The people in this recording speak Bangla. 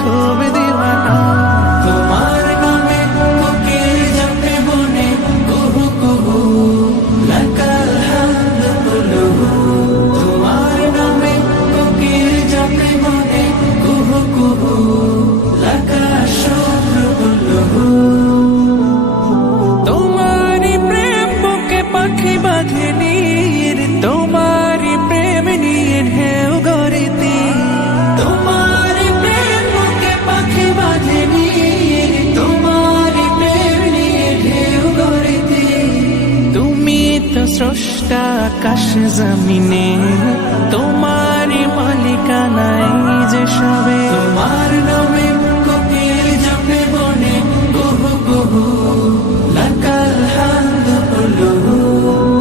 খুব দিওয়ানা। তোমার নামে কোকিল জপে বনে কুহু কুহু, লাকাল হামদু কুলুহু। তোমার নামে কোকিল জপে বনে কুহু কুহু, লাকাল শুকরু কুলুহু। তোমারি প্রেম বুকে পাখি বাঁধে নীর, তোমারি প্রেম নিয়ে ঢেউ গড়িতে। তোমারি প্রেম বুকে পাখি বাঁধে নীর, তোমারি প্রেম নিয়ে ঢেউ গড়িতে। তুমি তো স্রষ্টা আকাশ জমিনে, তোমারি মালিকানায় যে সবে। তোমার নামে